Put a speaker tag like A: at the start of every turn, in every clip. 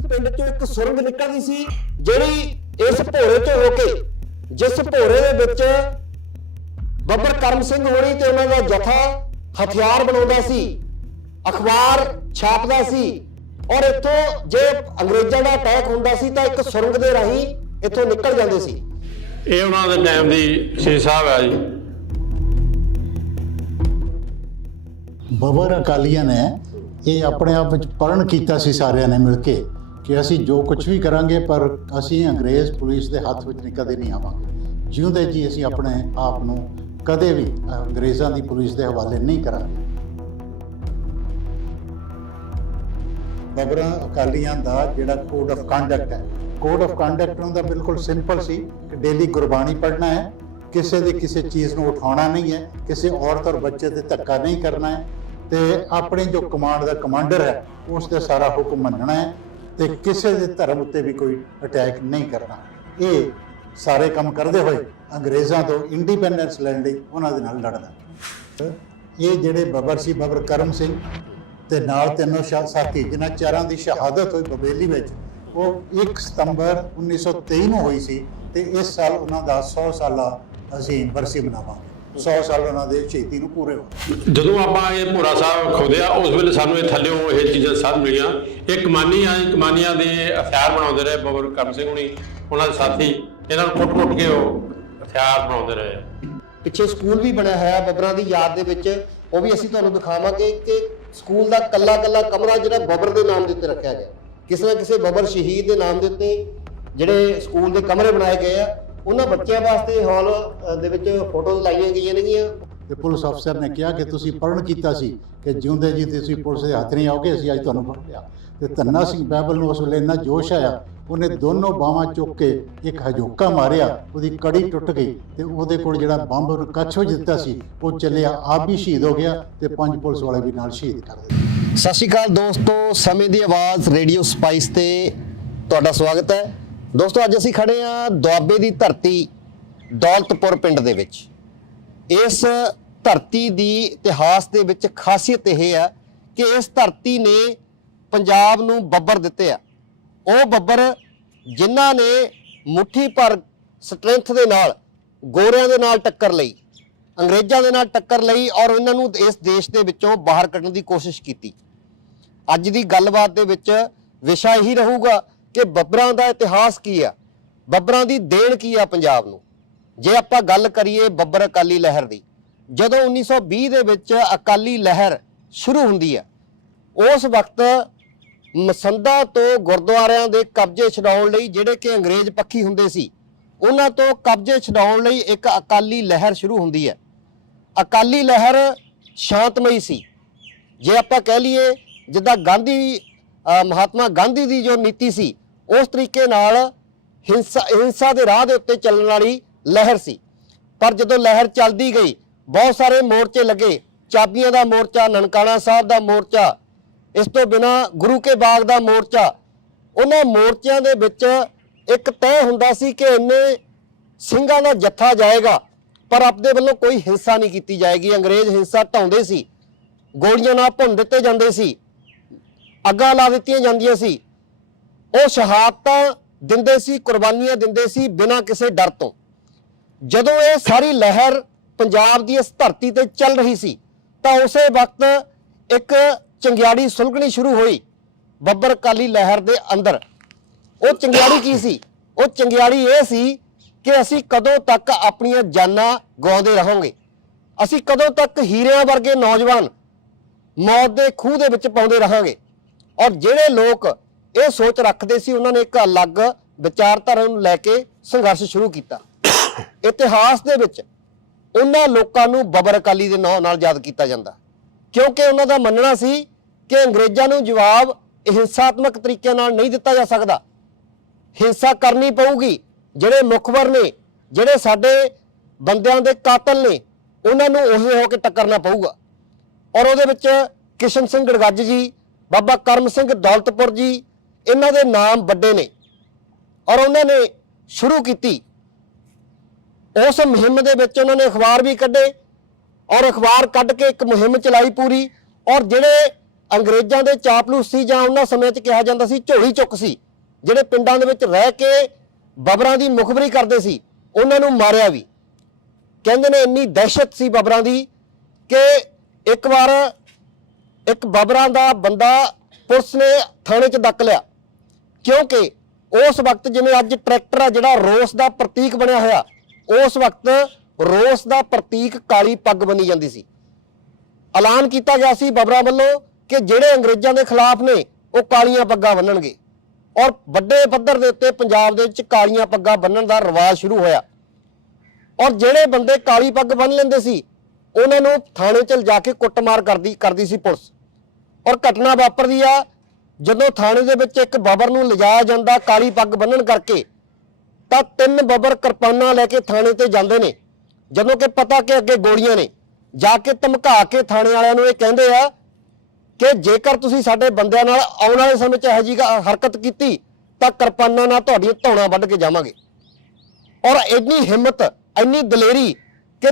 A: ਪਿੰਡ ਚੋਂ ਇੱਕ ਸੁਰੰਗ ਨਿਕਲਦੀ ਸੀ ਜਿਹੜੀ ਇਸ ਭੋਰੇ ਤੋਂ ਹੋ ਕੇ ਜਿਸ ਭੋਰੇ ਦੇ ਵਿੱਚ ਬੱਬਰ ਕਰਮ ਸਿੰਘ ਹੋਣੀ ਤੇ ਉਹਨਾਂ ਦਾ ਜਥਾ ਹਥਿਆਰ ਬਣਾਉਂਦਾ ਸੀ ਅਖਬਾਰ ਛਾਪਦਾ ਸੀ ਔਰ ਇੱਥੋਂ ਜੇ ਅੰਗਰੇਜ਼ਾਂ ਦਾ ਅਟੈਕ ਹੁੰਦਾ ਸੀ ਤਾਂ ਇੱਕ ਸੁਰੰਗ ਦੇ ਰਾਹੀਂ ਇੱਥੋਂ ਨਿਕਲ ਜਾਂਦੇ ਸੀ।
B: ਇਹ ਉਹਨਾਂ ਦੇ ਟਾਈਮ ਦੀ ਸ਼੍ਰੀ ਸਾਹਿਬ ਹੈ ਜੀ।
C: ਬਬਰ ਅਕਾਲੀਆਂ ਨੇ ਇਹ ਆਪਣੇ ਆਪ ਵਿੱਚ ਪਰਨ ਕੀਤਾ ਸੀ ਸਾਰਿਆਂ ਨੇ ਮਿਲ ਕੇ। ਕਿ ਅਸੀਂ ਜੋ ਕੁਝ ਵੀ ਕਰਾਂਗੇ, ਪਰ ਅਸੀਂ ਅੰਗਰੇਜ਼ ਪੁਲਿਸ ਦੇ ਹੱਥ ਵਿੱਚ ਨਹੀਂ, ਕਦੇ ਨਹੀਂ ਆਵਾਂਗੇ। ਜਿਉਂਦੇ ਜੀ ਅਸੀਂ ਆਪਣੇ ਆਪ ਨੂੰ ਕਦੇ ਵੀ ਅੰਗਰੇਜ਼ਾਂ ਦੀ ਪੁਲਿਸ ਦੇ ਹਵਾਲੇ ਨਹੀਂ ਕਰਾਂਗੇ। ਬਬਰਾਂ ਅਕਾਲੀਆਂ ਦਾ ਜਿਹੜਾ ਕੋਡ ਆਫ ਕੰਡਕਟ ਹੈ। ਕੋਡ ਆਫ ਕੰਡਕਟ ਉਹਨਾਂ ਦਾ ਬਿਲਕੁਲ ਸਿੰਪਲ ਸੀ ਕਿ ਡੇਲੀ ਗੁਰਬਾਣੀ ਪੜ੍ਹਨਾ ਹੈ। ਕਿਸੇ ਦੇ ਕਿਸੇ ਚੀਜ਼ ਨੂੰ ਉਠਾਉਣਾ ਨਹੀਂ ਹੈ। ਕਿਸੇ ਔਰਤ ਔਰ ਬੱਚੇ ਤੇ ਧੱਕਾ ਨਹੀਂ ਕਰਨਾ ਹੈ। ਤੇ ਆਪਣੀ ਜੋ ਕਮਾਂਡ ਦਾ ਕਮਾਂਡਰ ਹੈ ਉਸ ਦੇ ਸਾਰਾ ਹੁਕਮ ਮੰਨਣਾ ਹੈ। ਤੇ ਕਿਸੇ ਦੇ ਧਰਮ ਉੱਤੇ ਵੀ ਕੋਈ ਅਟੈਕ ਨਹੀਂ ਕਰਨਾ। ਇਹ ਸਾਰੇ ਕੰਮ ਕਰਦੇ ਹੋਏ ਅੰਗਰੇਜ਼ਾਂ ਤੋਂ ਇੰਡੀਪੈਂਡੈਂਸ ਲੈਣ ਲਈ ਉਹਨਾਂ ਦੇ ਨਾਲ ਲੜਨਾ। ਇਹ ਜਿਹੜੇ ਬਬਰ ਸੀ, ਬਬਰ ਕਰਮ ਸਿੰਘ ਤੇ ਨਾਲ ਤਿੰਨੋਂ ਸ਼ਾ- ਸਾਥੀ, ਜਿਨ੍ਹਾਂ ਚਾਰਾਂ ਦੀ ਸ਼ਹਾਦਤ ਹੋਈ ਬਬੇਲੀ ਵਿੱਚ, ਉਹ 1 ਸਤੰਬਰ 1923 ਨੂੰ ਹੋਈ ਸੀ ਤੇ ਇਸ ਸਾਲ ਉਹਨਾਂ ਦਾ 100 ਸਾਲਾ ਅਸੀਂ ਬਰਸੀ ਮਨਾਵਾਂਗੇ 100 ਸਾਲ ਉਹਨਾਂ ਦੇ ਸ਼ਹੀਦੀ ਨੂੰ ਪੂਰੇ
B: ਜਦੋਂ ਆਪਾਂ ਇਹ ਭੋਰਾ ਸਾਹਿਬ ਖੋਦਿਆ ਉਸ ਵੇਲੇ ਸਾਨੂੰ ਇਹ ਥੱਲਿਓਂ ਇਹ ਚੀਜ਼ਾਂ ਸਭ ਮਿਲੀਆਂ। ਇਹ ਕਮਾਨੀਆਂ ਕਮਾਨੀਆਂ ਦੇ ਹਥਿਆਰ ਬਣਾਉਂਦੇ ਰਹੇ ਬਬਰ ਕਰਮ ਸਿੰਘ ਹੁਣੀ ਉਹਨਾਂ ਦੇ ਸਾਥੀ। ਇਹਨਾਂ ਨੂੰ ਕੁੱਟ-ਕੁੱਟ ਕੇ ਉਹ ਹਥਿਆਰ ਬਣਾਉਂਦੇ ਰਹੇ।
A: ਪਿੱਛੇ ਸਕੂਲ ਵੀ ਬਣਿਆ ਹੋਇਆ ਬੱਬਰਾਂ ਦੀ ਯਾਦ ਦੇ ਵਿੱਚ। ਉਹ ਵੀ ਅਸੀਂ ਤੁਹਾਨੂੰ ਦਿਖਾਵਾਂਗੇ ਕਿ ਸਕੂਲ ਦਾ ਕੱਲਾ ਕੱਲਾ ਕਮਰਾ ਜਿਹੜਾ ਬੱਬਰ ਦੇ ਨਾਮ ਦੇ ਉੱਤੇ ਰੱਖਿਆ ਗਿਆ। ਕਿਸੇ ਨਾ ਕਿਸੇ ਬੱਬਰ ਸ਼ਹੀਦ ਦੇ ਨਾਮ ਦੇ ਉੱਤੇ ਜਿਹੜੇ ਸਕੂਲ ਦੇ ਕਮਰੇ ਬਣਾਏ ਗਏ ਆ। ਉਹਨਾਂ ਬੱਚਿਆਂ ਵਾਸਤੇ ਹਾਲ ਦੇ ਵਿੱਚ ਫੋਟੋਜ਼ ਲਾਈਆਂ ਗਈਆਂ ਨੇਗੀਆਂ।
C: ਤੇ ਪੁਲਿਸ ਅਫਸਰ ਨੇ ਕਿਹਾ ਕਿ ਤੁਸੀਂ ਪਰਨ ਕੀਤਾ ਸੀ ਕਿ ਜਿਉਂਦੇ ਜੀ ਤੁਸੀਂ ਪੁਲਿਸ ਦੇ ਹੱਥ ਨਹੀਂ ਆਓਗੇ ਅਸੀਂ ਅੱਜ ਤੁਹਾਨੂੰ ਫੜ ਲਿਆ। ਤੇ ਧੰਨਾ ਸਿੰਘ ਬੈਬਲ ਨੂੰ ਉਸ ਵੇਲੇ ਇੰਨਾ ਜੋਸ਼ ਆਇਆ ਉਹਨੇ ਦੋਨੋਂ ਬਾਹਾਂ ਚੁੱਕ ਕੇ ਇੱਕ ਹਜੋਕਾ ਮਾਰਿਆ ਉਹਦੀ ਕੜੀ ਟੁੱਟ ਗਈ ਤੇ ਉਹਦੇ ਕੋਲ ਜਿਹੜਾ ਬੰਬ ਉਹਨੂੰ ਕੱਛ ਦਿੱਤਾ ਸੀ ਉਹ ਚੱਲਿਆ ਆਪ ਵੀ ਸ਼ਹੀਦ ਹੋ ਗਿਆ ਤੇ ਪੰਜ ਪੁਲਿਸ ਵਾਲੇ ਵੀ ਨਾਲ ਸ਼ਹੀਦ ਕਰ ਦਿੱਤੇ।
A: ਸਤਿ ਸ਼੍ਰੀ ਅਕਾਲ ਦੋਸਤੋ ਸਮੇਂ ਦੀ ਆਵਾਜ਼ ਰੇਡੀਓ ਸਪਾਈਸ ਤੇ ਤੁਹਾਡਾ ਸਵਾਗਤ ਹੈ। ਦੋਸਤੋ, ਅੱਜ ਅਸੀਂ ਖੜੇ ਆ ਦੁਆਬੇ ਦੀ ਧਰਤੀ ਦੌਲਤਪੁਰ ਪਿੰਡ ਦੇ ਵਿੱਚ। ਇਸ ਧਰਤੀ ਦੀ ਇਤਿਹਾਸ ਦੇ ਵਿੱਚ ਖਾਸੀਅਤ ਇਹ ਆ ਕਿ ਇਸ ਧਰਤੀ ਨੇ ਪੰਜਾਬ ਨੂੰ ਬੱਬਰ ਦਿੱਤੇ ਆ। ਉਹ ਬੱਬਰ ਜਿਨ੍ਹਾਂ ਨੇ ਮੁੱਠੀ ਭਰ ਸਟਰੈਂਥ ਦੇ ਨਾਲ, ਗੋਰਿਆਂ ਦੇ ਨਾਲ ਟੱਕਰ ਲਈ, ਅੰਗਰੇਜ਼ਾਂ ਦੇ ਨਾਲ ਟੱਕਰ ਲਈ ਔਰ ਇਹਨਾਂ ਨੂੰ ਇਸ ਦੇਸ਼ ਦੇ ਵਿੱਚੋਂ ਬਾਹਰ ਕੱਢਣ ਦੀ ਕੋਸ਼ਿਸ਼ ਕੀਤੀ। ਅੱਜ ਦੀ ਗੱਲਬਾਤ ਦੇ ਵਿੱਚ ਵਿਸ਼ਾ ਇਹੀ ਰਹੂਗਾ ਕਿ ਬੱਬਰਾਂ ਦਾ ਇਤਿਹਾਸ ਕੀ ਆ? ਬੱਬਰਾਂ ਦੀ ਦੇਣ ਕੀ ਆ ਪੰਜਾਬ ਨੂੰ? ਜੇ ਆਪਾਂ ਗੱਲ ਕਰੀਏ ਬੱਬਰ ਅਕਾਲੀ ਲਹਿਰ ਦੀ, ਜਦੋਂ 1920 ਦੇ ਵਿੱਚ ਅਕਾਲੀ ਲਹਿਰ ਸ਼ੁਰੂ ਹੁੰਦੀ ਆ, ਉਸ ਵਕਤ ਮਸੰਦਾ ਤੋਂ ਗੁਰਦੁਆਰਿਆਂ ਦੇ ਕਬਜ਼ੇ ਛਡਾਉਣ ਲਈ ਜਿਹੜੇ ਕਿ ਅੰਗਰੇਜ਼ ਪੱਖੀ ਹੁੰਦੇ ਸੀ, ਉਹਨਾਂ ਤੋਂ ਕਬਜ਼ੇ ਛਡਾਉਣ ਲਈ ਇੱਕ ਅਕਾਲੀ ਲਹਿਰ ਸ਼ੁਰੂ ਹੁੰਦੀ ਹੈ ਅਕਾਲੀ ਲਹਿਰ ਸ਼ਾਂਤਮਈ ਸੀ। ਜੇ ਆਪਾਂ ਕਹਿ ਲਈਏ, ਜਿੱਦਾਂ ਗਾਂਧੀ ਮਹਾਤਮਾ ਗਾਂਧੀ ਦੀ ਜੋ ਨੀਤੀ ਸੀ ਉਸ ਤਰੀਕੇ ਨਾਲ ਹਿੰਸਾ ਹਿੰਸਾ ਦੇ ਰਾਹ ਦੇ ਉੱਤੇ ਚੱਲਣ ਵਾਲੀ ਲਹਿਰ ਸੀ। ਪਰ ਜਦੋਂ ਲਹਿਰ ਚੱਲਦੀ ਗਈ, ਬਹੁਤ ਸਾਰੇ ਮੋਰਚੇ ਲੱਗੇ। ਚਾਬੀਆਂ ਦਾ ਮੋਰਚਾ, ਨਨਕਾਣਾ ਸਾਹਿਬ ਦਾ ਮੋਰਚਾ, ਇਸ ਤੋਂ ਬਿਨਾ ਗੁਰੂ ਕੇ ਬਾਗ ਦਾ ਮੋਰਚਾ। ਉਹਨਾਂ ਮੋਰਚਿਆਂ ਦੇ ਵਿੱਚ ਇੱਕ ਤੈਅ ਹੁੰਦਾ ਸੀ ਕਿ ਇੰਨੇ ਸਿੰਘਾਂ ਦਾ ਜੱਥਾ ਜਾਏਗਾ, ਪਰ ਆਪਦੇ ਵੱਲੋਂ ਕੋਈ ਹਿੰਸਾ ਨਹੀਂ ਕੀਤੀ ਜਾਏਗੀ। ਅੰਗਰੇਜ਼ ਹਿੰਸਾ ਢਾਉਂਦੇ ਸੀ, ਗੋਲੀਆਂ ਨਾਲ ਭੁੰਨ ਦਿੱਤੇ ਜਾਂਦੇ ਸੀ, ਅੱਗਾਂ ਲਾ ਦਿੱਤੀਆਂ ਜਾਂਦੀਆਂ ਸੀ। ਉਹ ਸ਼ਹਾਦਤਾਂ ਦਿੰਦੇ ਸੀ, ਕੁਰਬਾਨੀਆਂ ਦਿੰਦੇ ਸੀ ਬਿਨਾਂ ਕਿਸੇ ਡਰ ਤੋਂ। ਜਦੋਂ ਇਹ ਸਾਰੀ ਲਹਿਰ ਪੰਜਾਬ ਦੀ ਇਸ ਧਰਤੀ ਤੇ ਚੱਲ ਰਹੀ ਸੀ, ਤਾਂ ਉਸੇ ਵਕਤ ਇੱਕ ਚੰਗਿਆੜੀ ਸੁਲਗਣੀ ਸ਼ੁਰੂ ਹੋਈ, ਬੱਬਰ ਕਾਲੀ ਲਹਿਰ ਦੇ ਅੰਦਰ। ਉਹ ਚੰਗਿਆੜੀ ਕੀ ਸੀ? ਉਹ ਚੰਗਿਆੜੀ ਇਹ ਸੀ ਕਿ ਅਸੀਂ ਕਦੋਂ ਤੱਕ ਆਪਣੀਆਂ ਜਾਨਾਂ ਗਵਾਉਂਦੇ ਰਹਾਂਗੇ। ਅਸੀਂ ਕਦੋਂ ਤੱਕ ਹੀਰਿਆਂ ਵਰਗੇ ਨੌਜਵਾਨ ਮੌਤ ਦੇ ਖੂਹ ਦੇ ਵਿੱਚ ਪਾਉਂਦੇ ਰਹਾਂਗੇ। ਔਰ ਜਿਹੜੇ ਲੋਕ ਇਹ ਸੋਚ ਰੱਖਦੇ ਸੀ, ਉਹਨਾਂ ਨੇ ਇੱਕ ਅਲੱਗ ਵਿਚਾਰਧਾਰਾ ਨੂੰ ਲੈ ਕੇ ਸੰਘਰਸ਼ ਸ਼ੁਰੂ ਕੀਤਾ। ਇਤਿਹਾਸ ਦੇ ਵਿੱਚ ਉਹਨਾਂ ਲੋਕਾਂ ਨੂੰ ਬਬਰ ਅਕਾਲੀ ਦੇ ਨਾਂ ਨਾਲ ਯਾਦ ਕੀਤਾ ਜਾਂਦਾ। ਕਿਉਂਕਿ ਉਹਨਾਂ ਦਾ ਮੰਨਣਾ ਸੀ ਕਿ ਅੰਗਰੇਜ਼ਾਂ ਨੂੰ ਜਵਾਬ ਹਿੰਸਾਤਮਕ ਤਰੀਕੇ ਨਾਲ ਨਹੀਂ ਦਿੱਤਾ ਜਾ ਸਕਦਾ। ਹਿੰਸਾ ਕਰਨੀ ਪਊਗੀ। ਜਿਹੜੇ ਮੁਖਬਰ ਨੇ, ਜਿਹੜੇ ਸਾਡੇ ਬੰਦਿਆਂ ਦੇ ਕਾਤਲ ਨੇ, ਉਹਨਾਂ ਨੂੰ ਉਹੇ ਹੋ ਕੇ ਟੱਕਰਨਾ ਪਊਗਾ। ਔਰ ਉਹਦੇ ਵਿੱਚ ਕਿਸ਼ਨ ਸਿੰਘ ਗੜਗੱਜ ਜੀ, ਬਾਬਾ ਕਰਮ ਸਿੰਘ ਦੌਲਤਪੁਰ ਜੀ ਇਹਨਾਂ ਦੇ ਨਾਮ ਵੱਡੇ ਨੇ ਔਰ ਉਹਨਾਂ ਨੇ ਸ਼ੁਰੂ ਕੀਤੀ। ਉਸ ਮੁਹਿੰਮ ਦੇ ਵਿੱਚ ਉਹਨਾਂ ਨੇ ਅਖਬਾਰ ਵੀ ਕੱਢੇ ਔਰ ਅਖਬਾਰ ਕੱਢ ਕੇ ਇੱਕ ਮੁਹਿੰਮ ਚਲਾਈ ਪੂਰੀ ਔਰ ਜਿਹੜੇ ਅੰਗਰੇਜ਼ਾਂ ਦੇ ਚਾਪਲੂਸ ਸੀ ਜਾਂ ਉਹਨਾਂ ਸਮੇਂ 'ਚ ਕਿਹਾ ਜਾਂਦਾ ਸੀ ਝੋਲੀ ਚੁੱਕ ਸੀ, ਜਿਹੜੇ ਪਿੰਡਾਂ ਦੇ ਵਿੱਚ ਰਹਿ ਕੇ ਬਬਰਾਂ ਦੀ ਮੁਖਬਰੀ ਕਰਦੇ ਸੀ, ਉਹਨਾਂ ਨੂੰ ਮਾਰਿਆ ਵੀ। ਕਹਿੰਦੇ ਨੇ ਇੰਨੀ ਦਹਿਸ਼ਤ ਸੀ ਬਬਰਾਂ ਦੀ ਕਿ ਇੱਕ ਵਾਰ ਇੱਕ ਬਬਰਾਂ ਦਾ ਬੰਦਾ ਪੁਲਿਸ ਨੇ ਥਾਣੇ 'ਚ ਡੱਕ ਲਿਆ। ਕਿਉਂਕਿ ਉਸ ਵਕਤ ਜਿਵੇਂ ਅੱਜ ਟਰੈਕਟਰ ਆ ਜਿਹੜਾ ਰੋਸ ਦਾ ਪ੍ਰਤੀਕ ਬਣਿਆ ਹੋਇਆ, ਉਸ ਵਕਤ ਰੋਸ ਦਾ ਪ੍ਰਤੀਕ ਕਾਲੀ ਪੱਗ ਬਣੀ ਜਾਂਦੀ ਸੀ। ਐਲਾਨ ਕੀਤਾ ਗਿਆ ਸੀ ਬਬਰਾ ਵੱਲੋਂ ਕਿ ਜਿਹੜੇ ਅੰਗਰੇਜ਼ਾਂ ਦੇ ਖਿਲਾਫ ਨੇ, ਉਹ ਕਾਲੀਆਂ ਪੱਗਾਂ ਬੰਨਣਗੇ। ਔਰ ਵੱਡੇ ਪੱਧਰ ਦੇ ਉੱਤੇ ਪੰਜਾਬ ਦੇ ਵਿੱਚ ਕਾਲੀਆਂ ਪੱਗਾਂ ਬੰਨਣ ਦਾ ਰਿਵਾਜ ਸ਼ੁਰੂ ਹੋਇਆ। ਔਰ ਜਿਹੜੇ ਬੰਦੇ ਕਾਲੀ ਪੱਗ ਬੰਨ ਲੈਂਦੇ ਸੀ, ਉਹਨਾਂ ਨੂੰ ਥਾਣੇ 'ਚ ਲਿਜਾ ਕੇ ਕੁੱਟਮਾਰ ਕਰਦੀ ਕਰਦੀ ਸੀ ਪੁਲਿਸ। ਔਰ ਘਟਨਾ ਵਾਪਰਦੀ ਆ ਜਦੋਂ ਥਾਣੇ ਦੇ ਵਿੱਚ ਇੱਕ ਬਬਰ ਨੂੰ ਲਿਜਾਇਆ ਜਾਂਦਾ ਕਾਲੀ ਪੱਗ ਬੰਨਣ ਕਰਕੇ, ਤਾਂ ਤਿੰਨ ਬਬਰ ਕਿਰਪਾਨਾਂ ਲੈ ਕੇ ਥਾਣੇ ਤੇ ਜਾਂਦੇ ਨੇ। ਜਦੋਂ ਕਿ ਪਤਾ ਕਿ ਅੱਗੇ ਗੋਲੀਆਂ ਨੇ, ਜਾ ਕੇ ਧਮਕਾ ਕੇ ਥਾਣੇ ਵਾਲਿਆਂ ਨੂੰ ਇਹ ਕਹਿੰਦੇ ਆ ਕਿ ਜੇਕਰ ਤੁਸੀਂ ਸਾਡੇ ਬੰਦਿਆਂ ਨਾਲ ਆਉਣ ਵਾਲੇ ਸਮੇਂ 'ਚ ਇਹੋ ਜਿਹੀ ਹਰਕਤ ਕੀਤੀ, ਤਾਂ ਕਿਰਪਾਨਾਂ ਨਾਲ ਤੁਹਾਡੀਆਂ ਧੌਣਾਂ ਵੱਢ ਕੇ ਜਾਵਾਂਗੇ। ਔਰ ਇੰਨੀ ਹਿੰਮਤ, ਇੰਨੀ ਦਲੇਰੀ ਕਿ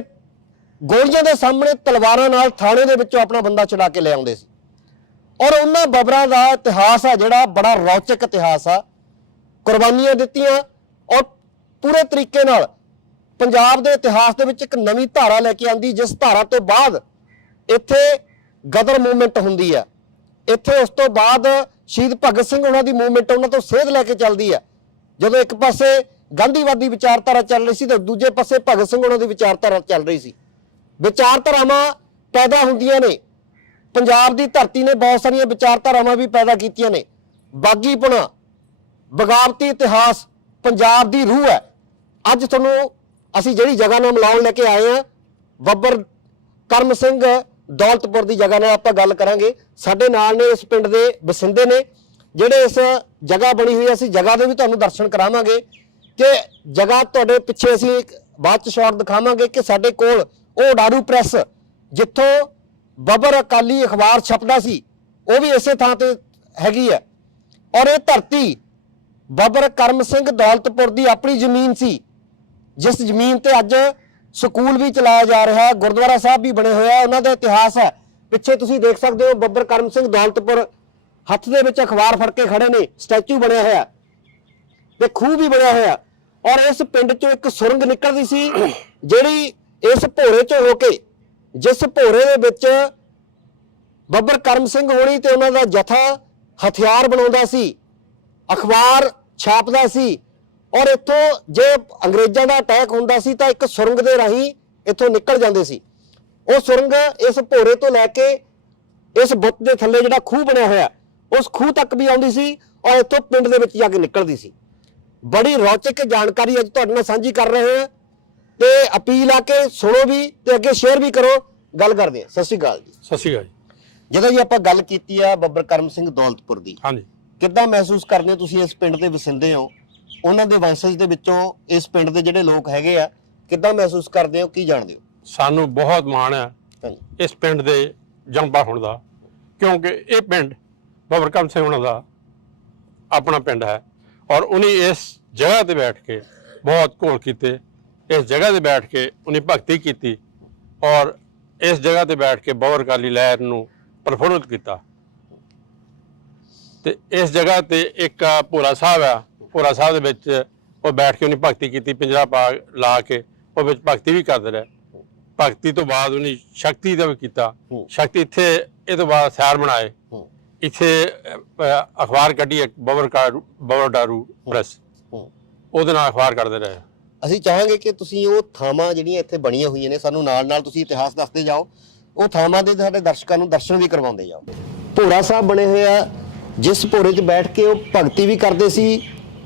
A: ਗੋਲੀਆਂ ਦੇ ਸਾਹਮਣੇ ਤਲਵਾਰਾਂ ਨਾਲ ਥਾਣੇ ਦੇ ਵਿੱਚੋਂ ਆਪਣਾ ਬੰਦਾ ਛੁਡਾ ਕੇ ਲੈ ਆਉਂਦੇ ਸੀ। ਔਰ ਉਹਨਾਂ ਬਬਰਾਂ ਦਾ ਇਤਿਹਾਸ ਆ ਜਿਹੜਾ ਬੜਾ ਰੌਚਕ ਇਤਿਹਾਸ ਆ। ਕੁਰਬਾਨੀਆਂ ਦਿੱਤੀਆਂ ਔਰ ਪੂਰੇ ਤਰੀਕੇ ਨਾਲ ਪੰਜਾਬ ਦੇ ਇਤਿਹਾਸ ਦੇ ਵਿੱਚ ਇੱਕ ਨਵੀਂ ਧਾਰਾ ਲੈ ਕੇ ਆਂਦੀ ਜਿਸ ਧਾਰਾ ਤੋਂ ਬਾਅਦ ਇੱਥੇ ਗਦਰ ਮੂਵਮੈਂਟ ਹੁੰਦੀ ਆ। ਇੱਥੇ ਉਸ ਤੋਂ ਬਾਅਦ ਸ਼ਹੀਦ ਭਗਤ ਸਿੰਘ ਉਹਨਾਂ ਦੀ ਮੂਵਮੈਂਟ ਉਹਨਾਂ ਤੋਂ ਸੇਧ ਲੈ ਕੇ ਚੱਲਦੀ ਆ। ਜਦੋਂ ਇੱਕ ਪਾਸੇ ਗਾਂਧੀਵਾਦੀ ਵਿਚਾਰਧਾਰਾ ਚੱਲ ਰਹੀ ਸੀ ਤੇ ਦੂਜੇ ਪਾਸੇ ਭਗਤ ਸਿੰਘ ਉਹਨਾਂ ਦੀ ਵਿਚਾਰਧਾਰਾ ਚੱਲ ਰਹੀ ਸੀ। ਵਿਚਾਰਧਾਰਾਵਾਂ ਪੈਦਾ ਹੁੰਦੀਆਂ ਨੇ। ਪੰਜਾਬ ਦੀ ਧਰਤੀ ਨੇ ਬਹੁਤ ਸਾਰੀਆਂ ਵਿਚਾਰਧਾਰਾਵਾਂ ਵੀ ਪੈਦਾ ਕੀਤੀਆਂ ਨੇ। ਬਾਗੀਪੁਣਾ ਬਗਾਵਤੀ ਇਤਿਹਾਸ ਪੰਜਾਬ ਦੀ ਰੂਹ ਹੈ। ਅੱਜ ਤੁਹਾਨੂੰ ਅਸੀਂ ਜਿਹੜੀ ਜਗ੍ਹਾ ਨਾਲ ਮਿਲਾਉਣ ਲੈ ਕੇ ਆਏ ਆ ਬੱਬਰ ਕਰਮ ਸਿੰਘ ਦੌਲਤਪੁਰ ਦੀ ਜਗ੍ਹਾ ਨਾਲ ਆਪਾਂ ਗੱਲ ਕਰਾਂਗੇ। ਸਾਡੇ ਨਾਲ ਨੇ ਇਸ ਪਿੰਡ ਦੇ ਵਸਿੰਦੇ ਨੇ ਜਿਹੜੇ ਇਸ ਜਗ੍ਹਾ ਬਣੀ ਹੋਈ ਹੈ, ਅਸੀਂ ਜਗ੍ਹਾ ਦੇ ਵੀ ਤੁਹਾਨੂੰ ਦਰਸ਼ਨ ਕਰਾਵਾਂਗੇ ਕਿ ਜਗ੍ਹਾ ਤੁਹਾਡੇ ਪਿੱਛੇ ਅਸੀਂ ਬਾਅਦ ਚ ਸ਼ਾਟ ਦਿਖਾਵਾਂਗੇ ਕਿ ਸਾਡੇ ਕੋਲ ਉਹ ਉਡਾਰੂ ਪ੍ਰੈਸ ਜਿੱਥੋਂ ਬੱਬਰ ਅਕਾਲੀ ਅਖਬਾਰ ਛਪਦਾ ਸੀ, ਉਹ ਵੀ ਇਸੇ ਥਾਂ ਤੇ ਹੈਗੀ ਹੈ। ਔਰ ਇਹ ਧਰਤੀ ਬੱਬਰ ਕਰਮ ਸਿੰਘ ਦੌਲਤਪੁਰ ਦੀ ਆਪਣੀ ਜ਼ਮੀਨ ਸੀ, ਜਿਸ ਜ਼ਮੀਨ ਤੇ ਅੱਜ ਸਕੂਲ ਵੀ ਚਲਾਇਆ ਜਾ ਰਿਹਾ ਹੈ, ਗੁਰਦੁਆਰਾ ਸਾਹਿਬ ਵੀ ਬਣੇ ਹੋਇਆ ਉਹਨਾਂ ਦਾ ਇਤਿਹਾਸ ਹੈ। ਪਿੱਛੇ ਤੁਸੀਂ ਦੇਖ ਸਕਦੇ ਹੋ ਬੱਬਰ ਕਰਮ ਸਿੰਘ ਦੌਲਤਪੁਰ ਹੱਥ ਦੇ ਵਿੱਚ ਅਖਬਾਰ ਫੜ ਕੇ ਖੜੇ ਨੇ, ਸਟੈਚੂ ਬਣਿਆ ਹੋਇਆ। ਤੇ ਖੂਹ ਵੀ ਬਣਿਆ ਹੋਇਆ। ਔਰ ਇਸ ਪਿੰਡ ਚੋਂ ਇੱਕ ਸੁਰੰਗ ਨਿਕਲਦੀ ਸੀ, ਜਿਹੜੀ ਇਸ ਭੋਰੇ ਚੋਂ ਹੋ ਕੇ ਜਿਸ ਭੋਰੇ ਦੇ ਵਿੱਚ ਬੱਬਰ ਕਰਮ ਸਿੰਘ ਹੋਣੀ ਤੇ ਉਹਨਾਂ ਦਾ ਜਥਾ ਹਥਿਆਰ ਬਣਾਉਂਦਾ ਸੀ, ਅਖਬਾਰ ਛਾਪਦਾ ਸੀ ਔਰ ਇੱਥੋਂ ਜੇ ਅੰਗਰੇਜ਼ਾਂ ਦਾ ਅਟੈਕ ਹੁੰਦਾ ਸੀ ਤਾਂ ਇੱਕ ਸੁਰੰਗ ਦੇ ਰਾਹੀਂ ਇੱਥੋਂ ਨਿਕਲ ਜਾਂਦੇ ਸੀ। ਉਹ ਸੁਰੰਗ ਇਸ ਭੋਰੇ ਤੋਂ ਲੈ ਕੇ ਇਸ ਬੁੱਤ ਦੇ ਥੱਲੇ ਜਿਹੜਾ ਖੂਹ ਬਣਿਆ ਹੋਇਆ, ਉਸ ਖੂਹ ਤੱਕ ਵੀ ਆਉਂਦੀ ਸੀ ਔਰ ਇੱਥੋਂ ਪਿੰਡ ਦੇ ਵਿੱਚ ਜਾ ਕੇ ਨਿਕਲਦੀ ਸੀ। ਬੜੀ ਰੌਚਕ ਜਾਣਕਾਰੀ ਅੱਜ ਤੁਹਾਡੇ ਨਾਲ ਸਾਂਝੀ ਕਰ ਰਹੇ ਹਾਂ। ਤੇ ਅਪੀਲ ਆ ਕਿ ਸੁਣੋ ਵੀ ਤੇ ਅੱਗੇ ਸ਼ੇਅਰ ਵੀ ਕਰੋ। ਗੱਲ ਕਰਦੇ ਹਾਂ। ਸਤਿ ਸ਼੍ਰੀ ਅਕਾਲ ਜੀ।
B: ਸਤਿ ਸ਼੍ਰੀ ਅਕਾਲ ਜੀ।
A: ਜਦੋਂ ਜੀ ਆਪਾਂ ਗੱਲ ਕੀਤੀ ਆ ਬੱਬਰ ਕਰਮ ਸਿੰਘ ਦੌਲਤਪੁਰ ਦੀ
B: ਹਾਂਜੀ।
A: ਕਿੱਦਾਂ ਮਹਿਸੂਸ ਕਰਦੇ ਹੋ ਤੁਸੀਂ ਇਸ ਪਿੰਡ ਦੇ ਵਸਿੰਦੇ ਹੋ? ਉਹਨਾਂ ਦੇ ਵੰਸ਼ਜ ਦੇ ਵਿੱਚੋਂ ਇਸ ਪਿੰਡ ਦੇ ਜਿਹੜੇ ਲੋਕ ਹੈਗੇ ਆ ਕਿੱਦਾਂ ਮਹਿਸੂਸ ਕਰਦੇ ਹੋ? ਕੀ ਜਾਣਦੇ ਹੋ?
B: ਸਾਨੂੰ ਬਹੁਤ ਮਾਣ ਹੈ
A: ਹਾਂਜੀ।
B: ਇਸ ਪਿੰਡ ਦੇ ਜੰਪਾ ਹੋਣ ਦਾ ਕਿਉਂਕਿ ਇਹ ਪਿੰਡ ਬਾਬਰ ਕਰਮ ਸਿੰਘ ਉਹਨਾਂ ਦਾ ਆਪਣਾ ਪਿੰਡ ਹੈ। ਔਰ ਉਹਨੇ ਇਸ ਜਗ੍ਹਾ ਤੇ ਬੈਠ ਕੇ ਬਹੁਤ ਘੋਲ ਕੀਤੇ। ਇਸ ਜਗ੍ਹਾ ਤੇ ਬੈਠ ਕੇ ਉਹਨੇ ਭਗਤੀ ਕੀਤੀ ਔਰ ਇਸ ਜਗ੍ਹਾ ਤੇ ਬੈਠ ਕੇ ਬਾਬਰ ਕਾਲੀ ਲਹਿਰ ਨੂੰ ਪ੍ਰਫੁੱਲਤ ਕੀਤਾ। ਤੇ ਇਸ ਜਗ੍ਹਾ ਤੇ ਇੱਕ ਭੋਰਾ ਸਾਹਿਬ ਆ ਭੋਰਾ ਸਾਹਿਬ ਦੇ ਵਿੱਚ ਉਹ ਬੈਠ ਕੇ ਉਹਨੇ ਭਗਤੀ ਕੀਤੀ ਪਿੰਜਰਾ ਪਾ ਲਾ ਕੇ ਉਹ ਵਿੱਚ ਭਗਤੀ ਵੀ ਕਰਦੇ ਰਹੇ। ਭਗਤੀ ਤੋਂ ਬਾਅਦ ਉਹਨੇ ਸ਼ਕਤੀ ਦਾ ਵੀ ਕੀਤਾ। ਸ਼ਕਤੀ ਇੱਥੇ ਇਹ ਤੋਂ ਬਾਅਦ ਸਿਆਰ ਬਣਾਏ। ਇੱਥੇ ਅਖਬਾਰ ਕੱਢੀ ਇੱਕ ਬਬਰ ਕਾਰੂ ਬਬਰ ਡਾਰੂ ਪ੍ਰੈਸ। ਉਹਦੇ ਨਾਲ ਅਖਬਾਰ ਕਰਦੇ ਰਹੇ।
A: ਅਸੀਂ ਚਾਹਾਂਗੇ ਕਿ ਤੁਸੀਂ ਉਹ ਥਾਵਾਂ ਜਿਹੜੀਆਂ ਇੱਥੇ ਬਣੀਆਂ ਹੋਈਆਂ ਨੇ, ਸਾਨੂੰ ਨਾਲ ਨਾਲ ਤੁਸੀਂ ਇਤਿਹਾਸ ਦੱਸਦੇ ਜਾਓ। ਉਹ ਥਾਵਾਂ ਦੇ ਸਾਡੇ ਦਰਸ਼ਕਾਂ ਨੂੰ ਦਰਸ਼ਨ ਵੀ ਕਰਵਾਉਂਦੇ ਜਾਓ। ਭੋਰਾ ਸਾਹਿਬ ਬਣੇ ਹੋਏ ਆ, ਜਿਸ ਭੋਰੇ 'ਚ ਬੈਠ ਕੇ ਉਹ ਭਗਤੀ ਵੀ ਕਰਦੇ ਸੀ,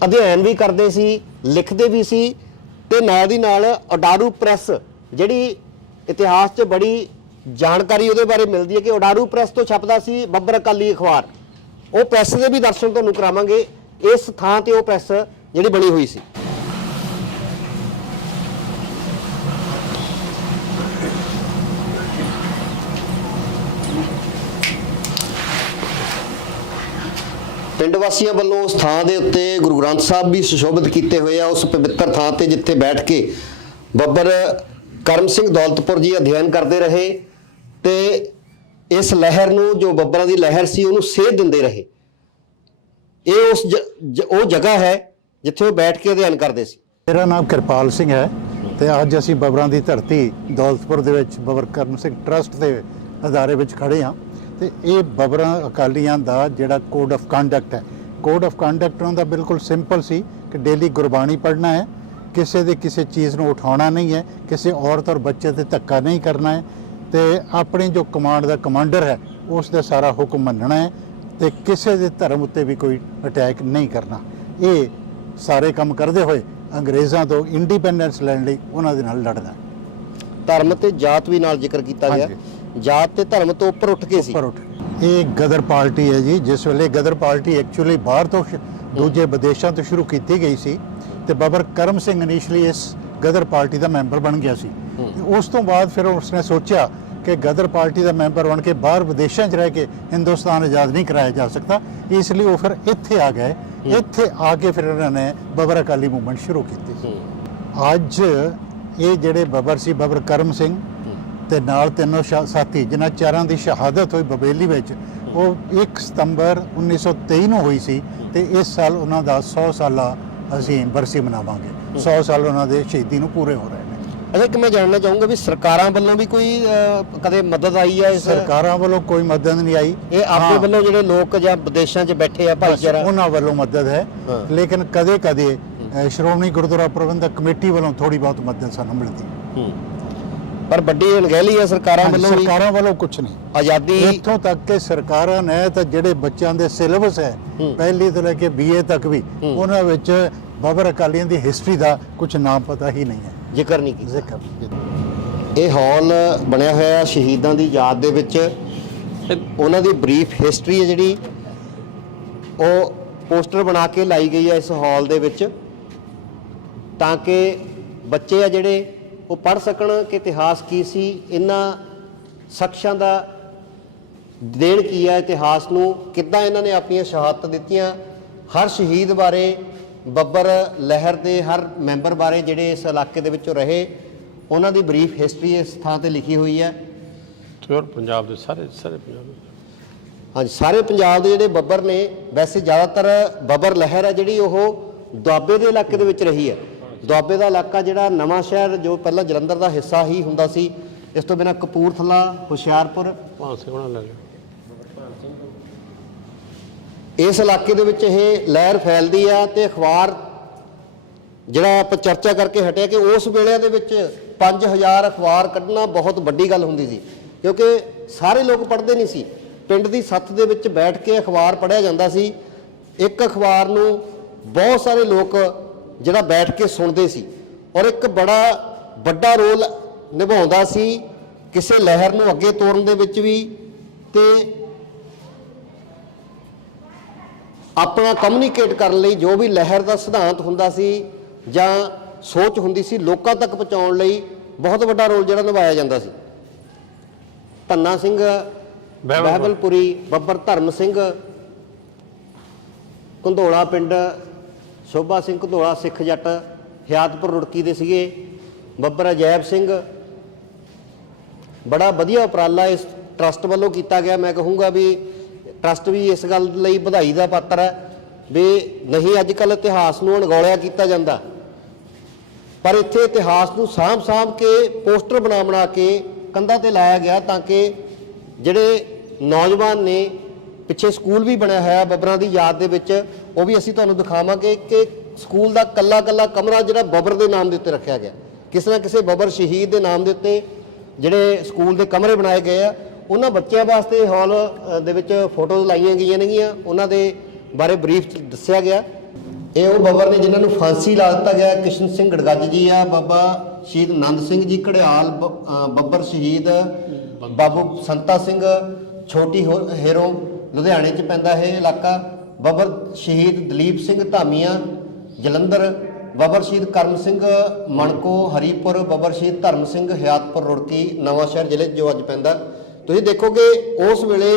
A: ਅਧਿਐਨ ਵੀ ਕਰਦੇ ਸੀ, ਲਿਖਦੇ ਵੀ ਸੀ ਤੇ ਨਾਲ ਦੀ ਨਾਲ ਉਡਾਰੂ ਪ੍ਰੈਸ ਜਿਹੜੀ ਇਤਿਹਾਸ 'ਚ ਬੜੀ ਜਾਣਕਾਰੀ ਉਹਦੇ ਬਾਰੇ ਮਿਲਦੀ ਹੈ ਕਿ ਉਡਾਰੂ ਪ੍ਰੈਸ ਤੋਂ ਛਪਦਾ ਸੀ ਬੱਬਰ ਅਕਾਲੀ ਅਖਬਾਰ। ਉਹ ਪ੍ਰੈਸ ਦੇ ਵੀ ਦਰਸ਼ਨ ਤੁਹਾਨੂੰ ਕਰਾਵਾਂਗੇ। ਇਸ ਥਾਂ ਤੇ ਉਹ ਪ੍ਰੈਸ ਜਿਹੜੀ ਬਣੀ ਹੋਈ ਸੀ। ਪਿੰਡ ਵਾਸੀਆਂ ਵੱਲੋਂ ਉਸ ਥਾਂ ਦੇ ਉੱਤੇ ਗੁਰੂ ਗ੍ਰੰਥ ਸਾਹਿਬ ਵੀ ਸੁਸ਼ੋਭਿਤ ਕੀਤੇ ਹੋਏ ਆ, ਉਸ ਪਵਿੱਤਰ ਥਾਂ ਤੇ ਜਿੱਥੇ ਬੈਠ ਕੇ ਬੱਬਰ ਕਰਮ ਸਿੰਘ ਦੌਲਤਪੁਰ ਜੀ ਅਧਿਐਨ ਕਰਦੇ ਰਹੇ ਤੇ ਇਸ ਲਹਿਰ ਨੂੰ, ਜੋ ਬੱਬਰਾਂ ਦੀ ਲਹਿਰ ਸੀ, ਉਹਨੂੰ ਸੇਧ ਦਿੰਦੇ ਰਹੇ। ਇਹ ਉਸ ਜ- ਉਹ ਜਗ੍ਹਾ ਹੈ ਜਿੱਥੇ ਉਹ ਬੈਠ ਕੇ ਅਧਿਐਨ ਕਰਦੇ ਸੀ।
C: ਮੇਰਾ ਨਾਮ ਕਿਰਪਾਲ ਸਿੰਘ ਹੈ ਤੇ ਅੱਜ ਅਸੀਂ ਬੱਬਰਾਂ ਦੀ ਧਰਤੀ ਦੌਲਤਪੁਰ ਦੇ ਵਿੱਚ ਬੱਬਰ ਕਰਮ ਸਿੰਘ ਟਰਸਟ ਦੇ ਅਦਾਰੇ ਵਿੱਚ ਖੜੇ ਹਾਂ। ਤੇ ਇਹ ਬਬਰਾਂ ਅਕਾਲੀਆਂ ਦਾ ਜਿਹੜਾ ਕੋਡ ਆਫ ਕੰਡਕਟ ਹੈ। ਕੋਡ ਆਫ ਕੰਡਕਟ ਉਹਨਾਂ ਦਾ ਬਿਲਕੁਲ ਸਿੰਪਲ ਸੀ ਕਿ ਡੇਲੀ ਗੁਰਬਾਣੀ ਪੜ੍ਹਨਾ ਹੈ। ਕਿਸੇ ਦੇ ਕਿਸੇ ਚੀਜ਼ ਨੂੰ ਉਠਾਉਣਾ ਨਹੀਂ ਹੈ। ਕਿਸੇ ਔਰਤ ਔਰ ਬੱਚੇ ਤੇ ਧੱਕਾ ਨਹੀਂ ਕਰਨਾ ਹੈ। ਤੇ ਆਪਣੀ ਜੋ ਕਮਾਂਡ ਦਾ ਕਮਾਂਡਰ ਹੈ ਉਸ ਦਾ ਸਾਰਾ ਹੁਕਮ ਮੰਨਣਾ ਹੈ ਤੇ ਕਿਸੇ ਦੇ ਧਰਮ ਉੱਤੇ ਵੀ ਕੋਈ ਅਟੈਕ ਨਹੀਂ ਕਰਨਾ। ਇਹ ਸਾਰੇ ਕੰਮ ਕਰਦੇ ਹੋਏ ਅੰਗਰੇਜ਼ਾਂ ਤੋਂ ਇੰਡੀਪੈਂਡੈਂਸ ਲੈਣ ਲਈ ਉਹਨਾਂ ਦੇ ਨਾਲ ਲੜਨਾ।
A: ਧਰਮ ਤੇ ਜਾਤ ਵੀ ਨਾਲ ਜ਼ਿਕਰ ਕੀਤਾ ਗਿਆ। ਜਾਤ ਤੇ ਧਰਮ ਤੋਂ ਉੱਪਰ ਉੱਠ ਕੇ ਸੀ।
C: ਉੱਪਰ ਉੱਠ ਇਹ ਗਦਰ ਪਾਰਟੀ ਹੈ ਜੀ ਜਿਸ ਵੇਲੇ ਗਦਰ ਪਾਰਟੀ ਐਕਚੁਅਲੀ ਬਾਹਰ ਤੋਂ ਦੂਜੇ ਵਿਦੇਸ਼ਾਂ ਤੋਂ ਸ਼ੁਰੂ ਕੀਤੀ ਗਈ ਸੀ ਤੇ ਬਾਬਰ ਕਰਮ ਸਿੰਘ ਇਨੀਸ਼ੀਅਲੀ ਇਸ ਗਦਰ ਪਾਰਟੀ ਦਾ ਮੈਂਬਰ ਬਣ ਗਿਆ ਸੀ। ਉਸ ਤੋਂ ਬਾਅਦ ਫਿਰ ਉਸਨੇ ਸੋਚਿਆ ਕਿ ਗਦਰ ਪਾਰਟੀ ਦਾ ਮੈਂਬਰ ਬਣ ਕੇ ਬਾਹਰ ਵਿਦੇਸ਼ਾਂ 'ਚ ਰਹਿ ਕੇ ਹਿੰਦੁਸਤਾਨ ਆਜ਼ਾਦ ਨਹੀਂ ਕਰਾਇਆ ਜਾ ਸਕਦਾ ਇਸ ਲਈ ਉਹ ਫਿਰ ਇੱਥੇ ਆ ਗਏ। ਇੱਥੇ ਆ ਕੇ ਫਿਰ ਇਹਨਾਂ ਨੇ ਬਬਰ ਅਕਾਲੀ ਮੂਵਮੈਂਟ ਸ਼ੁਰੂ ਕੀਤੀ। ਅੱਜ ਇਹ ਜਿਹੜੇ ਬਬਰ ਸੀ ਬਬਰ ਕਰਮ ਸਿੰਘ ਤੇ ਨਾਲ ਤਿੰਨੋਂ ਸਾਥੀ ਜਿਨ੍ਹਾਂ ਚਾਰਾਂ ਦੀ ਸ਼ਹਾਦਤ ਹੋਈ ਬਬੇਲੀ ਵਿੱਚ ਉਹ 1 ਸਤੰਬਰ 1923 ਨੂੰ ਹੋਈ ਸੀ ਤੇ ਇਸ ਸਾਲ ਉਹਨਾਂ ਦਾ 100 ਸਾਲਾ ਅਸੀਂ ਬਰਸੀ ਮਨਾਵਾਂਗੇ। 100 ਸਾਲ ਉਹਨਾਂ ਦੇ ਸ਼ਹੀਦੀ ਨੂੰ ਪੂਰੇ ਹੋ ਰਹੇ ਨੇ।
A: ਅੱਛਾ ਇੱਕ ਮੈਂ ਜਾਣਨਾ ਚਾਹੂੰਗਾ ਵੀ ਸਰਕਾਰਾਂ ਵੱਲੋਂ ਵੀ ਕੋਈ ਕਦੇ ਮਦਦ ਆਈ ਹੈ ਇਸ
C: ਸਰਕਾਰਾਂ ਵੱਲੋਂ ਕੋਈ ਮਦਦ ਨਹੀਂ ਆਈ।
A: ਇਹ ਆਪੇ ਵੱਲੋਂ ਜਿਹੜੇ ਲੋਕ ਜਾਂ ਵਿਦੇਸ਼ਾਂ 'ਚ ਬੈਠੇ ਆ ਭਾਈਚਾਰਾ?
C: ਉਹਨਾਂ ਵੱਲੋਂ ਮਦਦ ਹੈ।
A: ਹਾਂ।
C: ਲੇਕਿਨ ਕਦੇ ਕਦੇ ਸ਼੍ਰੋਮਣੀ ਗੁਰਦੁਆਰਾ ਪ੍ਰਬੰਧਕ ਕਮੇਟੀ ਵੱਲੋਂ ਥੋੜੀ ਬਹੁਤ ਮਦਦ ਸਾਨੂੰ ਮਿਲਦੀ।
A: ਹੂੰ। ਪਰ ਵੱਡੀ ਅਣਗਹਿਲੀ ਹੈ ਸਰਕਾਰਾਂ ਵੱਲੋਂ ਵੀ।
C: ਸਰਕਾਰਾਂ ਵੱਲੋਂ ਕੁਝ ਨਹੀਂ।
A: ਆਜ਼ਾਦੀ
C: ਇੱਥੋਂ ਤੱਕ ਕਿ ਸਰਕਾਰਾਂ ਨੇ ਤਾਂ ਜਿਹੜੇ ਬੱਚਿਆਂ ਦੇ ਸਿਲੇਬਸ ਹੈ। ਪਹਿਲੀ ਤੋਂ ਲੈ ਕੇ ਬੀਏ ਤੱਕ ਵੀ। ਉਹਨਾਂ ਵਿੱਚ ਬਾਬਰ ਅਕਾਲੀਆਂ ਦੀ ਹਿਸਟਰੀ ਦਾ ਕੁਝ ਨਾਮ ਪਤਾ ਹੀ ਨਹੀਂ ਹੈ।
A: ਜ਼ਿਕਰ ਨਹੀਂ ਕੀਤਾ।
C: ਜ਼ਿਕਰ
A: ਇਹ ਹਾਲ ਬਣਿਆ ਹੋਇਆ ਸ਼ਹੀਦਾਂ ਦੀ ਯਾਦ ਦੇ ਵਿੱਚ। ਉਹਨਾਂ ਦੀ ਬਰੀਫ ਹਿਸਟਰੀ ਹੈ ਜਿਹੜੀ ਉਹ ਪੋਸਟਰ ਬਣਾ ਕੇ ਲਾਈ ਗਈ ਹੈ ਇਸ ਹਾਲ ਦੇ ਵਿੱਚ। ਤਾਂ ਕਿ ਬੱਚੇ ਆ ਜਿਹੜੇ ਉਹ ਪੜ੍ਹ ਸਕਣ ਕਿ ਇਤਿਹਾਸ ਕੀ ਸੀ ਇਹਨਾਂ ਸ਼ਖਸਾਂ ਦਾ ਦੇਣ ਕੀ ਹੈ ਇਤਿਹਾਸ ਨੂੰ ਕਿੱਦਾਂ ਇਹਨਾਂ ਨੇ ਆਪਣੀਆਂ ਸ਼ਹਾਦਤ ਦਿੱਤੀਆਂ ਹਰ ਸ਼ਹੀਦ ਬਾਰੇ ਬੱਬਰ ਲਹਿਰ ਦੇ ਹਰ ਮੈਂਬਰ ਬਾਰੇ ਜਿਹੜੇ ਇਸ ਇਲਾਕੇ ਦੇ ਵਿੱਚੋਂ ਰਹੇ ਉਹਨਾਂ ਦੀ ਬਰੀਫ ਹਿਸਟਰੀ ਇਸ ਥਾਂ ਤੇ ਲਿਖੀ ਹੋਈ ਹੈ
B: ਪਿਓਰ ਪੰਜਾਬ ਦੇ ਸਾਰੇ ਸਾਰੇ ਪੰਜਾਬ ਦੇ।
A: ਹਾਂਜੀ ਸਾਰੇ ਪੰਜਾਬ ਦੇ ਜਿਹੜੇ ਬੱਬਰ ਨੇ ਵੈਸੇ ਜ਼ਿਆਦਾਤਰ ਬੱਬਰ ਲਹਿਰ ਹੈ ਜਿਹੜੀ ਉਹ ਦੁਆਬੇ ਦੇ ਇਲਾਕੇ ਦੇ ਵਿੱਚ ਰਹੀ ਹੈ ਦੁਆਬੇ ਦਾ ਇਲਾਕਾ ਜਿਹੜਾ ਨਵਾਂ ਸ਼ਹਿਰ ਜੋ ਪਹਿਲਾਂ ਜਲੰਧਰ ਦਾ ਹਿੱਸਾ ਹੀ ਹੁੰਦਾ ਸੀ ਇਸ ਤੋਂ ਬਿਨਾਂ ਕਪੂਰਥਲਾ ਹੁਸ਼ਿਆਰਪੁਰ
B: ਭਾਂ ਸਿੰਘ ਉਹਨਾਂ ਲੱਗੇ
A: ਇਸ ਇਲਾਕੇ ਦੇ ਵਿੱਚ ਇਹ ਲਹਿਰ ਫੈਲਦੀ ਆ ਤੇ ਅਖਬਾਰ ਜਿਹੜਾ ਆਪਾਂ ਚਰਚਾ ਕਰਕੇ ਹਟਿਆ ਕਿ ਉਸ ਵੇਲੇ ਦੇ ਵਿੱਚ 5000 ਅਖਬਾਰ ਕੱਢਣਾ ਬਹੁਤ ਵੱਡੀ ਗੱਲ ਹੁੰਦੀ ਸੀ ਕਿਉਂਕਿ ਸਾਰੇ ਲੋਕ ਪੜ੍ਹਦੇ ਨਹੀਂ ਸੀ। ਪਿੰਡ ਦੀ ਸੱਥ ਦੇ ਵਿੱਚ ਬੈਠ ਕੇ ਅਖਬਾਰ ਪੜ੍ਹਿਆ ਜਾਂਦਾ ਸੀ। ਇੱਕ ਅਖਬਾਰ ਨੂੰ ਬਹੁਤ ਸਾਰੇ ਲੋਕ ਜਿਹੜਾ ਬੈਠ ਕੇ ਸੁਣਦੇ ਸੀ ਔਰ ਇੱਕ ਬੜਾ ਵੱਡਾ ਰੋਲ ਨਿਭਾਉਂਦਾ ਸੀ ਕਿਸੇ ਲਹਿਰ ਨੂੰ ਅੱਗੇ ਤੋਰਨ ਦੇ ਵਿੱਚ ਵੀ ਤੇ ਆਪਣਾ ਕਮਿਊਨੀਕੇਟ ਕਰਨ ਲਈ ਜੋ ਵੀ ਲਹਿਰ ਦਾ ਸਿਧਾਂਤ ਹੁੰਦਾ ਸੀ ਜਾਂ ਸੋਚ ਹੁੰਦੀ ਸੀ ਲੋਕਾਂ ਤੱਕ ਪਹੁੰਚਾਉਣ ਲਈ ਬਹੁਤ ਵੱਡਾ ਰੋਲ ਜਿਹੜਾ ਨਿਭਾਇਆ ਜਾਂਦਾ ਸੀ। ਧੰਨਾ ਸਿੰਘ ਬਹਿਬਲਪੁਰੀ ਬੱਬਰ ਧਰਮ ਸਿੰਘ ਕੰਧੋਲਾ ਪਿੰਡ ਸ਼ੋਭਾ ਸਿੰਘ ਕੰਧੋਲਾ ਸਿੱਖ ਜੱਟ ਹਿਆਤਪੁਰ ਰੁੜਕੀ ਦੇ ਸੀਗੇ। ਬੱਬਰ ਅਜੈਬ ਸਿੰਘ। ਬੜਾ ਵਧੀਆ ਉਪਰਾਲਾ ਇਸ ਟਰਸਟ ਵੱਲੋਂ ਕੀਤਾ ਗਿਆ। ਮੈਂ ਕਹੂੰਗਾ ਵੀ ਟਰਸਟ ਵੀ ਇਸ ਗੱਲ ਲਈ ਵਧਾਈ ਦਾ ਪਾਤਰ ਹੈ ਵੀ ਨਹੀਂ ਅੱਜ ਕੱਲ ਇਤਿਹਾਸ ਨੂੰ ਅਣਗੌਲਿਆ ਕੀਤਾ ਜਾਂਦਾ। ਪਰ ਇੱਥੇ ਇਤਿਹਾਸ ਨੂੰ ਸਾਂਭ-ਸਾਂਭ ਕੇ ਪੋਸਟਰ ਬਣਾ ਬਣਾ ਕੇ ਕੰਧਾਂ ਤੇ ਲਾਇਆ ਗਿਆ ਤਾਂ ਕਿ ਜਿਹੜੇ ਨੌਜਵਾਨ ਨੇ ਪਿੱਛੇ ਸਕੂਲ ਵੀ ਬਣਿਆ ਹੋਇਆ ਬੱਬਰਾਂ ਦੀ ਯਾਦ ਦੇ ਵਿੱਚ ਉਹ ਵੀ ਅਸੀਂ ਤੁਹਾਨੂੰ ਦਿਖਾਵਾਂਗੇ ਕਿ ਸਕੂਲ ਦਾ ਕੱਲਾ-ਕੱਲਾ ਕਮਰਾ ਜਿਹੜਾ ਬੱਬਰ ਦੇ ਨਾਮ ਦੇ ਉੱਤੇ ਰੱਖਿਆ ਗਿਆ। ਕਿਸੇ ਨਾ ਕਿਸੇ ਬੱਬਰ ਸ਼ਹੀਦ ਦੇ ਨਾਮ ਦੇ ਉੱਤੇ ਜਿਹੜੇ ਸਕੂਲ ਦੇ ਕਮਰੇ ਬਣਾਏ ਗਏ ਆ ਉਹਨਾਂ ਬੱਚਿਆਂ ਵਾਸਤੇ ਹਾਲ ਦੇ ਵਿੱਚ ਫੋਟੋਜ਼ ਲਾਈਆਂ ਗਈਆਂ ਨੇਗੀਆਂ ਉਹਨਾਂ ਦੇ ਬਾਰੇ ਬਰੀਫ ਦੱਸਿਆ ਗਿਆ। ਇਹ ਉਹ ਬੱਬਰ ਨੇ ਜਿਨ੍ਹਾਂ ਨੂੰ ਫਾਂਸੀ ਲਾ ਦਿੱਤਾ ਗਿਆ ਕਿਸ਼ਨ ਸਿੰਘ ਗੜਗੱਜ ਜੀ ਆ ਬਾਬਾ ਸ਼ਹੀਦ ਆਨੰਦ ਸਿੰਘ ਜੀ ਘੜਿਆਲ ਬੱਬਰ ਸ਼ਹੀਦ ਬਾਬੂ ਸੰਤਾ ਸਿੰਘ ਛੋਟੀ ਹੇਰੋਂ ਲੁਧਿਆਣੇ 'ਚ ਪੈਂਦਾ ਇਹ ਇਲਾਕਾ। ਬੱਬਰ ਸ਼ਹੀਦ ਦਲੀਪ ਸਿੰਘ ਧਾਮੀਆਂ, ਜਲੰਧਰ ਬੱਬਰ ਸ਼ਹੀਦ ਕਰਮ ਸਿੰਘ ਮਣਕੋ, ਹਰੀਪੁਰ ਬੱਬਰ ਸ਼ਹੀਦ ਧਰਮ ਸਿੰਘ ਹਿਆਤਪੁਰ ਰੁੜਕੀ, ਨਵਾਂ ਸ਼ਹਿਰ ਜ਼ਿਲ੍ਹੇ 'ਚ ਜੋ ਅੱਜ ਪੈਂਦਾ। ਤੁਸੀਂ ਦੇਖੋਗੇ ਉਸ ਵੇਲੇ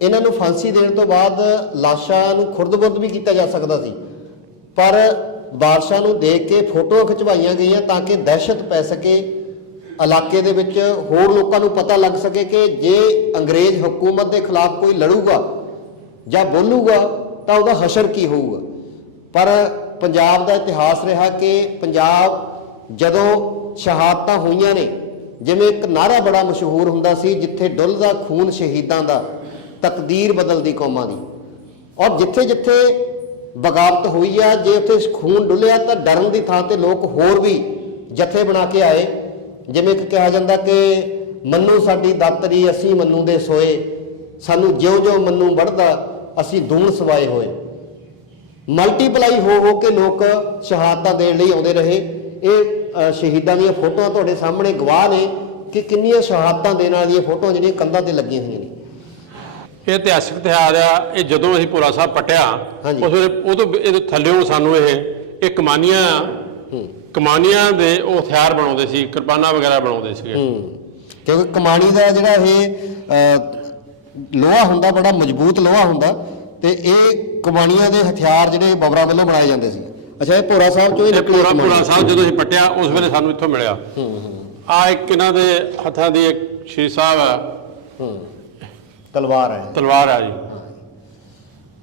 A: ਇਹਨਾਂ ਨੂੰ ਫਾਂਸੀ ਦੇਣ ਤੋਂ ਬਾਅਦ ਲਾਸ਼ਾਂ ਨੂੰ ਖੁਰਦ-ਬੁਰਦ ਵੀ ਕੀਤਾ ਜਾ ਸਕਦਾ ਸੀ। ਪਰ ਬਾਦਸ਼ਾਹ ਨੂੰ ਦੇਖ ਕੇ ਫੋਟੋਆਂ ਖਿਚਵਾਈਆਂ ਗਈਆਂ ਤਾਂ ਕਿ ਦਹਿਸ਼ਤ ਪੈ ਸਕੇ। ਇਲਾਕੇ ਦੇ ਵਿੱਚ ਹੋਰ ਲੋਕਾਂ ਨੂੰ ਪਤਾ ਲੱਗ ਸਕੇ ਕਿ ਜੇ ਅੰਗਰੇਜ਼ ਹਕੂਮਤ ਦੇ ਖਿਲਾਫ ਕੋਈ ਲੜੂਗਾ ਜਾਂ ਬੋਲੂਗਾ, ਤਾਂ ਉਹਦਾ ਹਸ਼ਰ ਕੀ ਹੋਊਗਾ? ਪਰ ਪੰਜਾਬ ਦਾ ਇਤਿਹਾਸ ਰਿਹਾ ਕਿ ਪੰਜਾਬ ਜਦੋਂ ਸ਼ਹਾਦਤਾਂ ਹੋਈਆਂ ਨੇ, ਜਿਵੇਂ ਇੱਕ ਨਾਰਾ ਬੜਾ ਮਸ਼ਹੂਰ ਹੁੰਦਾ ਸੀ, ਜਿੱਥੇ ਡੁੱਲਦਾ ਖੂਨ ਸ਼ਹੀਦਾਂ ਦਾ, ਤਕਦੀਰ ਬਦਲਦੀ ਕੌਮਾਂ ਦੀ। ਔਰ ਜਿੱਥੇ ਜਿੱਥੇ ਬਗਾਵਤ ਹੋਈ ਆ, ਜੇ ਉੱਥੇ ਖੂਨ ਡੁੱਲਿਆ, ਤਾਂ ਡਰਨ ਦੀ ਥਾਂ ਤੇ ਲੋਕ ਹੋਰ ਵੀ ਜਥੇ ਬਣਾ ਕੇ ਆਏ। ਜਿਵੇਂ ਕਿ ਕਿਹਾ ਜਾਂਦਾ ਕਿ ਮੰਨੂ ਸਾਡੀ ਦਾਤਰੀ ਅਸੀਂ ਮੰਨੂ ਦੇ ਸੋਏ। ਸਾਨੂੰ ਜਿਉਂ-ਜਿਉਂ ਮੰਨੂ ਵੱਢਦਾ ਅਸੀਂ ਦੂਣ ਸਵਾਏ ਹੋਏ। ਮਲਟੀਪਲਾਈ ਹੋ ਹੋ ਕੇ ਲੋਕ ਸ਼ਹਾਦਤਾਂ ਦੇਣ ਲਈ ਆਉਂਦੇ ਰਹੇ। ਇਹ ਸ਼ਹੀਦਾਂ ਦੀਆਂ ਫੋਟੋਆਂ ਤੁਹਾਡੇ ਸਾਹਮਣੇ ਗਵਾਹ ਨੇ ਕਿ ਕਿੰਨੀਆਂ ਸ਼ਹਾਦਤਾਂ ਦੇਣ ਵਾਲੀਆਂ ਫੋਟੋਆਂ ਜਿਹੜੀਆਂ ਕੰਧਾਂ ਤੇ ਲੱਗੀਆਂ ਹੋਈਆਂ ਨੇ।
B: ਇਹ ਇਤਿਹਾਸਿਕ ਇਤਿਹਾਸ ਆ। ਇਹ ਜਦੋਂ ਅਸੀਂ ਭੋਰਾ ਸਾਹਿਬ ਪਟਿਆ। ਉਸ ਵੇਲੇ ਉਹ ਤੋਂ ਇਹਦੇ ਥੱਲੇੋਂ ਸਾਨੂੰ ਇਹ ਇਹ ਕਮਾਨੀਆਂ ਕਮਾਨੀਆਂ ਦੇ ਉਹ ਹਥਿਆਰ ਬਣਾਉਂਦੇ ਸੀ ਕਿਰਪਾਨਾਂ ਵਗੈਰਾ ਬਣਾਉਂਦੇ ਸੀਗੇ।
A: ਹੂੰ ਕਿਉਂਕਿ ਕਮਾਣੀ ਦਾ ਜਿਹੜਾ ਇਹ ਲੋਹਾ ਹੁੰਦਾ ਬੜਾ ਮਜ਼ਬੂਤ ਲੋਹਾ ਹੁੰਦਾ ਤੇ ਇਹ ਕਮਾਣੀਆਂ ਦੇ ਹਥਿਆਰ ਜਿਹੜੇ ਬਬਰਾਂ ਵੱਲੋਂ ਬਣਾਏ ਜਾਂਦੇ ਸੀ। ਅੱਛਾ ਇਹ ਭੋਰਾ ਸਾਹਿਬ ਚੋਂ ਹੀ
B: ਇਹ
A: ਨਿਕਲੇ
B: ਪੂਰਾ
A: ਕਮਾਣੀ।
B: ਪੂਰਾ ਸਾਹਿਬ ਜਦੋਂ ਅਸੀਂ ਪਟਿਆ ਉਸ ਵੇਲੇ ਸਾਨੂੰ ਇੱਥੋਂ ਮਿਲਿਆ। ਆ ਇੱਕ ਇਹਨਾਂ ਦੇ ਹੱਥਾਂ ਦੀ ਇੱਕ ਸ਼ੀਰ ਸਾਹਿਬ
A: ਹੂੰ। ਤਲਵਾਰ ਹੈ।
B: ਤਲਵਾਰ ਆ ਜੀ।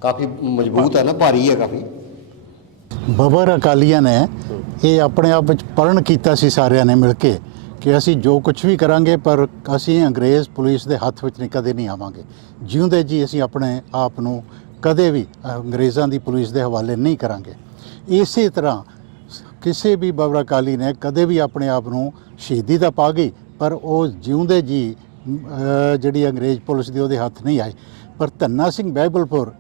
A: ਕਾਫੀ ਮਜ਼ਬੂਤ ਹੈ ਨਾ ਭਾਰੀ ਹੈ ਕਾਫੀ।
C: ਬਬਰ ਅਕਾਲੀਆਂ ਨੇ ਇਹ ਆਪਣੇ ਆਪ ਵਿੱਚ ਪਰਨ ਕੀਤਾ ਸੀ ਸਾਰਿਆਂ ਨੇ ਮਿਲ ਕੇ ਕਿ ਅਸੀਂ ਜੋ ਕੁਝ ਵੀ ਕਰਾਂਗੇ, ਪਰ ਅਸੀਂ ਅੰਗਰੇਜ਼ ਪੁਲਿਸ ਦੇ ਹੱਥ ਵਿੱਚ ਨਹੀਂ, ਕਦੇ ਨਹੀਂ ਆਵਾਂਗੇ। ਜਿਉਂਦੇ ਜੀ ਅਸੀਂ ਆਪਣੇ ਆਪ ਨੂੰ ਕਦੇ ਵੀ ਅੰਗਰੇਜ਼ਾਂ ਦੀ ਪੁਲਿਸ ਦੇ ਹਵਾਲੇ ਨਹੀਂ ਕਰਾਂਗੇ। ਇਸੇ ਤਰ੍ਹਾਂ ਕਿਸੇ ਵੀ ਬਬਰ ਅਕਾਲੀ ਨੇ ਕਦੇ ਵੀ ਆਪਣੇ ਆਪ ਨੂੰ ਸ਼ਹੀਦੀ ਤਾਂ ਪਾ ਗਈ, ਪਰ ਉਹ ਜਿਉਂਦੇ ਜੀ ਜਿਹੜੀ ਅੰਗਰੇਜ਼ ਪੁਲਿਸ ਦੀ ਉਹਦੇ ਹੱਥ ਨਹੀਂ ਆਈ। ਪਰ ਧੰਨਾ ਸਿੰਘ ਬਹਿਬਲਪੁਰ,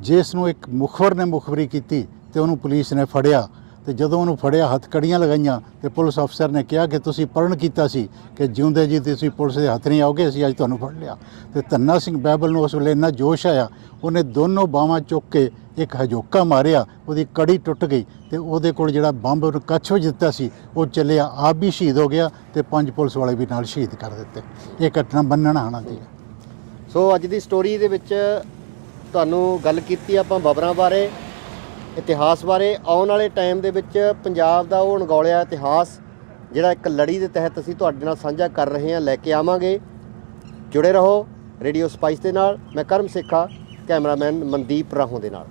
C: ਜਿਸ ਨੂੰ ਇੱਕ ਮੁਖਬਰ ਨੇ ਮੁਖਬਰੀ ਕੀਤੀ ਤੇ ਉਹਨੂੰ ਪੁਲਿਸ ਨੇ ਫੜਿਆ। ਤੇ ਜਦੋਂ ਉਹਨੂੰ ਫੜਿਆ, ਹੱਥ ਕੜੀਆਂ ਲਗਾਈਆਂ ਤੇ ਪੁਲਿਸ ਅਫਸਰ ਨੇ ਕਿਹਾ ਕਿ ਤੁਸੀਂ ਪਰਨ ਕੀਤਾ ਸੀ ਕਿ ਜਿਉਂਦੇ ਜੀ ਤੁਸੀਂ ਪੁਲਿਸ ਦੇ ਹੱਥ ਨਹੀਂ ਆਓਗੇ, ਅਸੀਂ ਅੱਜ ਤੁਹਾਨੂੰ ਫੜ ਲਿਆ। ਤੇ ਧੰਨਾ ਸਿੰਘ ਬਹਿਬਲ ਨੂੰ ਉਸ ਵੇਲੇ ਇੰਨਾ ਜੋਸ਼ ਆਇਆ, ਉਹਨੇ ਦੋਨੋਂ ਬਾਹਾਂ ਚੁੱਕ ਕੇ ਇੱਕ ਹਜੋਕਾ ਮਾਰਿਆ, ਉਹਦੀ ਕੜੀ ਟੁੱਟ ਗਈ ਤੇ ਉਹਦੇ ਕੋਲ ਜਿਹੜਾ ਬੰਬ ਉਹਨੂੰ ਕੱਛ ਵਿੱਚ ਦਿੱਤਾ ਸੀ, ਉਹ ਚੱਲਿਆ, ਆਪ ਵੀ ਸ਼ਹੀਦ ਹੋ ਗਿਆ ਤੇ ਪੰਜ ਪੁਲਿਸ ਵਾਲੇ ਵੀ ਨਾਲ ਸ਼ਹੀਦ ਕਰ ਦਿੱਤੇ। ਇਹ ਘਟਨਾ ਬੰਨਣਾ ਆਣਾ ਦੀ
A: ਸੋ ਅੱਜ ਦੀ ਸਟੋਰੀ ਦੇ ਵਿੱਚ ਤੁਹਾਨੂੰ ਗੱਲ ਕੀਤੀ ਆਪਾਂ ਬਬਰਾਂ ਬਾਰੇ। ਇਤਿਹਾਸ ਬਾਰੇ ਆਉਣ ਵਾਲੇ ਟਾਈਮ ਦੇ ਵਿੱਚ ਪੰਜਾਬ ਦਾ ਉਹ ਅਣਗੌਲਿਆ ਇਤਿਹਾਸ, ਜਿਹੜਾ ਇੱਕ ਲੜੀ ਦੇ ਤਹਿਤ ਅਸੀਂ ਤੁਹਾਡੇ ਨਾਲ ਸਾਂਝਾ ਕਰ ਰਹੇ ਹਾਂ, ਲੈ ਕੇ ਆਵਾਂਗੇ। ਜੁੜੇ ਰਹੋ ਰੇਡੀਓ ਸਪਾਈਸ ਦੇ ਨਾਲ, ਮੈਂ ਕਰਮ ਸੇਖਾ, ਕੈਮਰਾਮੈਨ ਮਨਦੀਪ ਰਾਹੋਂ ਦੇ ਨਾਲ।